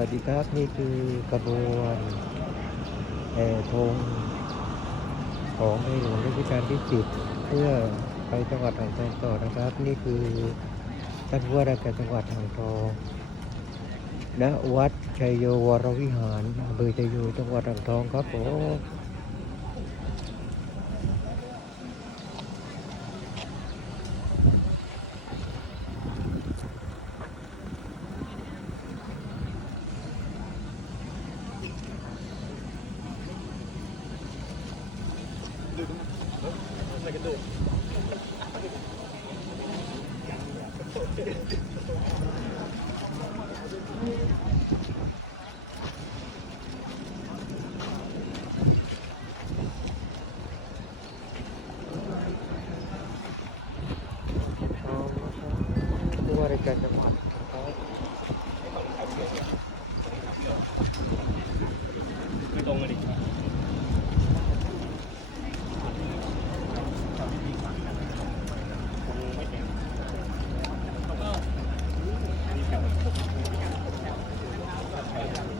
วัสดีครับ นี่คือกระบวนแห่ธงของในหลวงรัชกาลที่สิบเพื่อไปจังหวัดอ่างทองต่อนะครับ นี่คือท่านผู้ว่าราชการจังหวัดอ่างทองณวัดชัยโยวรวิหารอำเภอชัยโยจังหวัดอ่างทองครับผม ผู้ว่าราชการจังหวัดครับ ไม่ตรงกันดิ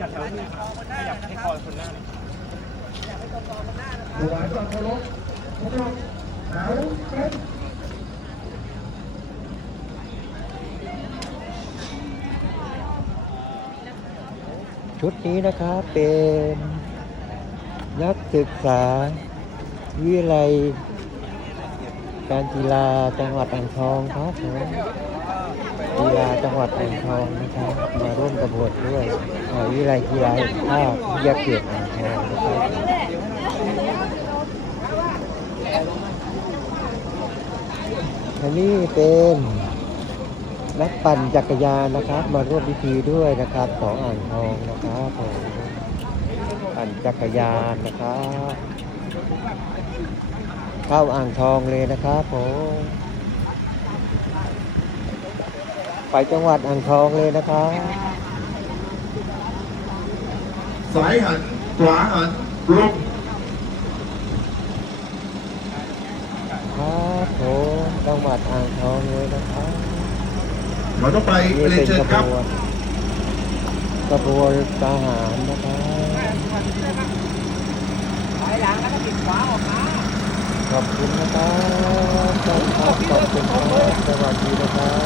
จัด แถวนี้ขยับให้คอคนหน้าหน่อยถวายความเคารพพระเจ้าแถวเป็นชุดนี้นะครับเป็นนักศึกษา วิทยาลัยการกีฬาจังหวัดอ่างทองครับผม วัดอ่างทองนะครับมาร่วมกระบวนด้วยอ่าวิทยาลัยกีฬาแห่งชาติวิทยาเขตอ่างทองนะครับอันนี้เป็นนักปั่นจักรยานนะครับ มาร่วมพิธีด้วยนะครับของอ่างทองนะครับปั่นจักรยานนะครับ เข้าอ่างทองเลยนะครับผม ไปจังหวัดอ่างทองเลยนะครับสายหันขวาหันลงครับผมจังหวัดอ่างทองเลยนะครับเราต้องไปนี่เรียเป็นนเชิญกระครับบวนกระบวนทหารนะครับขอบคุณนะครับขอบคุณครับขอบคุณครับสวัสดีนะครับ